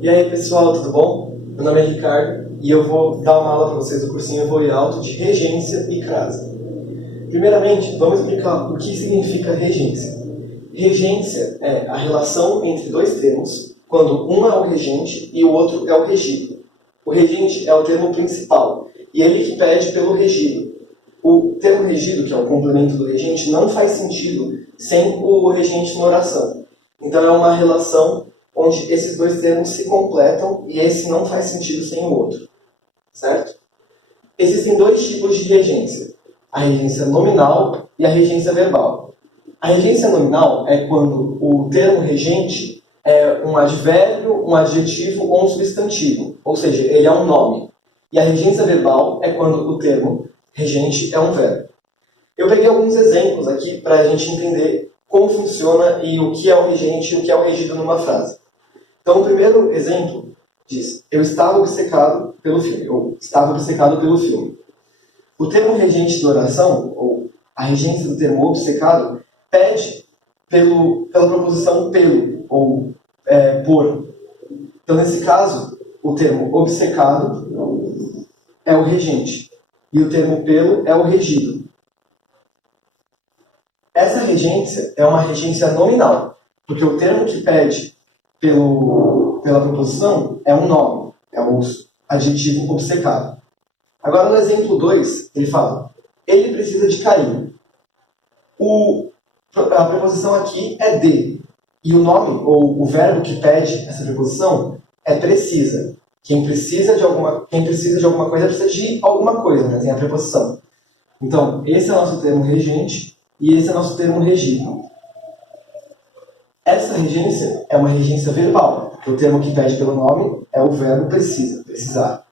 E aí pessoal, tudo bom? Meu nome é Ricardo e eu vou dar uma aula para vocês do cursinho Voo e Alto de regência e crase. Primeiramente, vamos explicar o que significa regência. Regência é a relação entre dois termos, quando um é o regente e o outro é o regido. O regente é o termo principal e ele que pede pelo regido. O termo regido, que é o complemento do regente, não faz sentido sem o regente na oração. Então é uma relação onde esses dois termos se completam e esse não faz sentido sem o outro. Certo? Existem dois tipos de regência. A regência nominal e a regência verbal. A regência nominal é quando o termo regente é um advérbio, um adjetivo ou um substantivo. Ou seja, ele é um nome. E a regência verbal é quando o termo regente é um verbo. Eu peguei alguns exemplos aqui para a gente entender como funciona e o que é o regente e o que é o regido numa frase. Então, o primeiro exemplo diz: eu estava obcecado pelo filme. Eu estava obcecado pelo filme. O termo regente da oração, ou a regência do termo obcecado, pede pela proposição pelo, ou por. Então, nesse caso, o termo obcecado é o regente e o termo pelo é o regido. Essa regência é uma regência nominal, porque o termo que pede pela proposição é um nome, é o adjetivo obcecado. Agora, no exemplo 2, ele fala: ele precisa de carinho. A preposição aqui é de, e o nome, ou o verbo que pede essa preposição, é precisa. Quem precisa de alguma coisa precisa de alguma coisa, né? Tem a preposição. Então, esse é o nosso termo regente e esse é o nosso termo regido. Essa regência é uma regência verbal, porque o termo que pede pelo nome é o verbo precisa, precisar.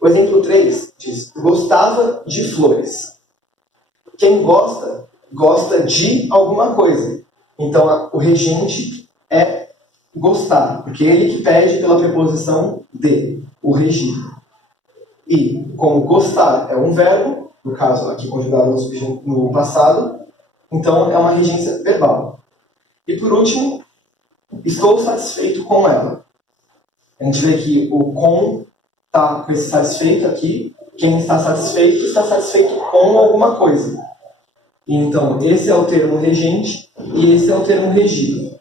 O exemplo 3 diz: gostava de flores. Quem gosta, gosta de alguma coisa. Então, o regente é gostar, porque ele que pede pela preposição de, o regido. E, como gostar é um verbo, no caso aqui conjugado no passado, então é uma regência verbal. E por último, estou satisfeito com ela. A gente vê que o com está com esse satisfeito aqui. Quem está satisfeito com alguma coisa. Então, esse é o termo regente e esse é o termo regido.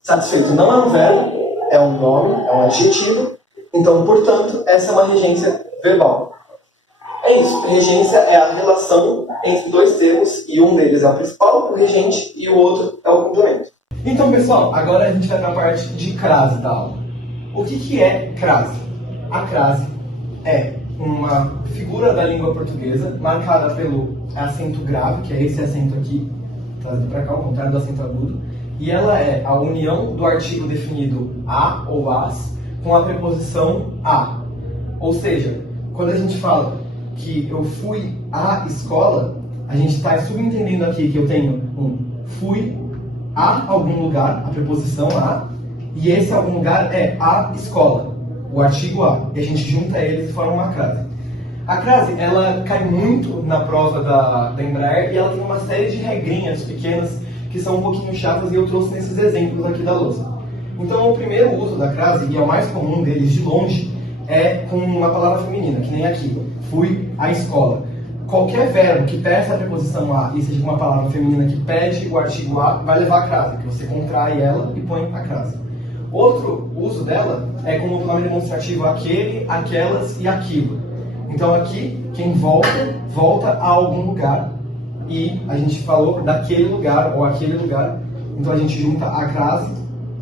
Satisfeito não é um verbo, é um nome, é um adjetivo. Então, portanto, essa é uma regência verbal. É isso. Regência é a relação entre dois termos e um deles é o principal, o regente, e o outro é o complemento. Então, pessoal, agora a gente vai para a parte de crase da aula. O que é crase? A crase é uma figura da língua portuguesa marcada pelo acento grave, que é esse acento aqui, trazido para cá, ao contrário do acento agudo, e ela é a união do artigo definido a ou as com a preposição a. Ou seja, quando a gente fala que eu fui à escola, a gente está subentendendo aqui que eu tenho um fui a algum lugar, a preposição a, e esse algum lugar é a escola, o artigo a, e a gente junta eles e forma uma crase. A crase, ela cai muito na prova da Embraer e ela tem uma série de regrinhas pequenas que são um pouquinho chatas e eu trouxe nesses exemplos aqui da lousa. Então, o primeiro uso da crase, e é o mais comum deles de longe, é com uma palavra feminina, que nem aqui, fui à escola. Qualquer verbo que peça a preposição a e seja uma palavra feminina que pede o artigo a, vai levar a crase, que você contrai ela e põe a crase. Outro uso dela é como o nome demonstrativo aquele, aquelas e aquilo. Então aqui, quem volta a algum lugar e a gente falou daquele lugar ou aquele lugar, então a gente junta a crase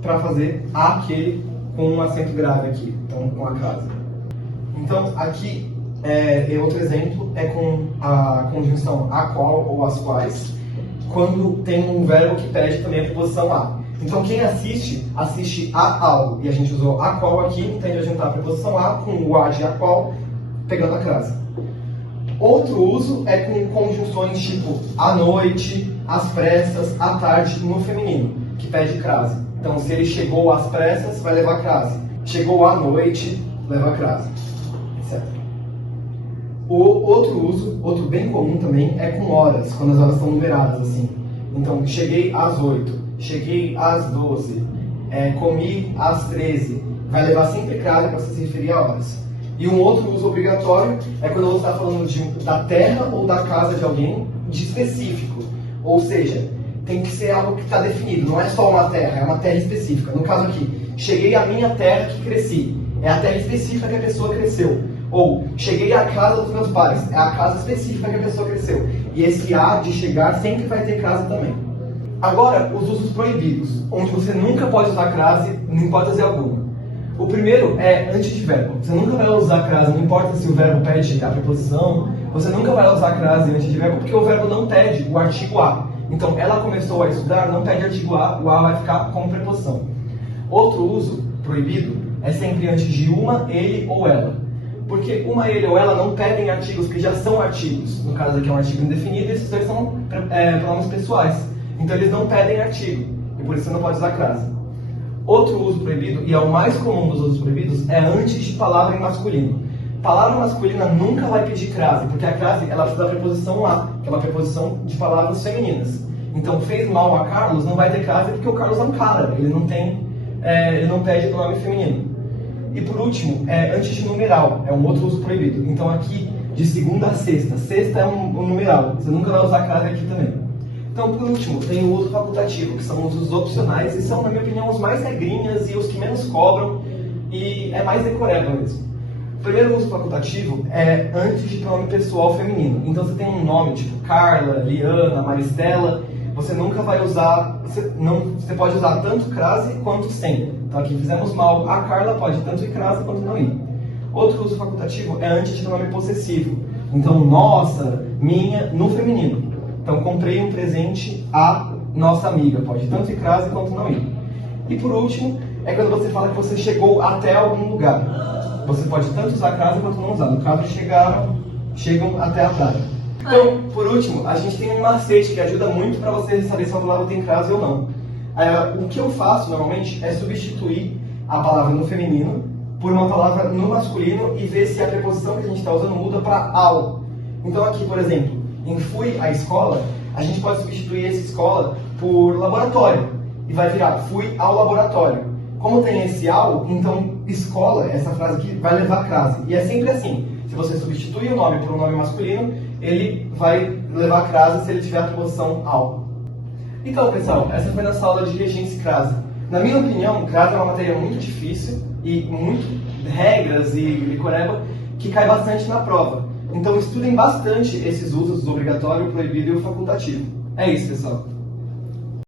para fazer aquele com um acento grave aqui, então com a crase. Então aqui, outro exemplo é com a conjunção a qual ou as quais, quando tem um verbo que pede também a preposição a. Então quem assiste a algo, e a gente usou a qual aqui, então a gente vai juntar a preposição a com o a de a qual, pegando a crase. Outro uso é com conjunções tipo à noite, às pressas, à tarde no feminino, que pede crase. Então se ele chegou às pressas, vai levar crase. Chegou à noite, leva crase. Etc. O outro uso, outro bem comum também, é com horas, quando as horas estão numeradas assim. Então cheguei às 8, cheguei às 12, comi às 13, vai levar sempre crase para se referir a horas. E um outro uso obrigatório é quando você está falando da terra ou da casa de alguém de específico. Ou seja, tem que ser algo que está definido, não é só uma terra, é uma terra específica. No caso aqui, cheguei à minha terra que cresci, é a terra específica que a pessoa cresceu. Ou, cheguei à casa dos meus pais, é a casa específica que a pessoa cresceu. E esse A de chegar sempre vai ter crase também. Agora, os usos proibidos, onde você nunca pode usar crase em hipótese alguma. O primeiro é antes de verbo. Você nunca vai usar crase, não importa se o verbo pede a preposição, você nunca vai usar crase antes de verbo, porque o verbo não pede o artigo A. Então, ela começou a estudar, não pede artigo A, o A vai ficar como preposição. Outro uso proibido é sempre antes de uma, ele ou ela. Porque uma, ele ou ela não pedem artigos que já são artigos. No caso aqui é um artigo indefinido, esses dois são pronomes pessoais. Então eles não pedem artigo, e por isso você não pode usar crase. Outro uso proibido, e é o mais comum dos usos proibidos, é antes de palavra em masculino. Palavra masculina nunca vai pedir crase, porque a crase ela precisa da preposição a, que é uma preposição de palavras femininas. Então, fez mal a Carlos, não vai ter crase porque o Carlos é um cara, ele não pede pronome feminino. E por último, antes de numeral, é um outro uso proibido. Então aqui, de segunda a sexta. Sexta é um numeral, você nunca vai usar crase aqui também. Então, por último, tem o uso facultativo, que são os usos opcionais, e são, na minha opinião, os mais regrinhas e os que menos cobram, e é mais decoreba mesmo. O primeiro uso facultativo é antes de pronome pessoal feminino. Então você tem um nome tipo Carla, Liana, Maristela, você nunca vai usar, você pode usar tanto crase quanto sem. Então aqui fizemos mal, a Carla pode tanto ir crase quanto não ir. Outro uso facultativo é antes de pronome possessivo. Então, nossa, minha, no feminino. Então, comprei um presente a nossa amiga, pode tanto ir crase quanto não ir. E por último, é quando você fala que você chegou até algum lugar. Você pode tanto usar crase quanto não usar. No caso, chegam até a praia. Então, por último, a gente tem um macete que ajuda muito para você saber se a palavra tem crase ou não. O que eu faço normalmente é substituir a palavra no feminino por uma palavra no masculino e ver se a preposição que a gente está usando muda para ao. Então aqui, por exemplo, em fui à escola, a gente pode substituir essa escola por laboratório e vai virar fui ao laboratório. Como tem esse ao, então escola, essa frase aqui, vai levar crase. E é sempre assim, se você substitui o nome por um nome masculino, ele vai levar crase se ele tiver a preposição ao. Então, pessoal, essa foi nossa aula de regência e crase. Na minha opinião, crase é uma matéria muito difícil e muito regras e decoreba que cai bastante na prova. Então, estudem bastante esses usos do obrigatório, o proibido e o facultativo. É isso, pessoal.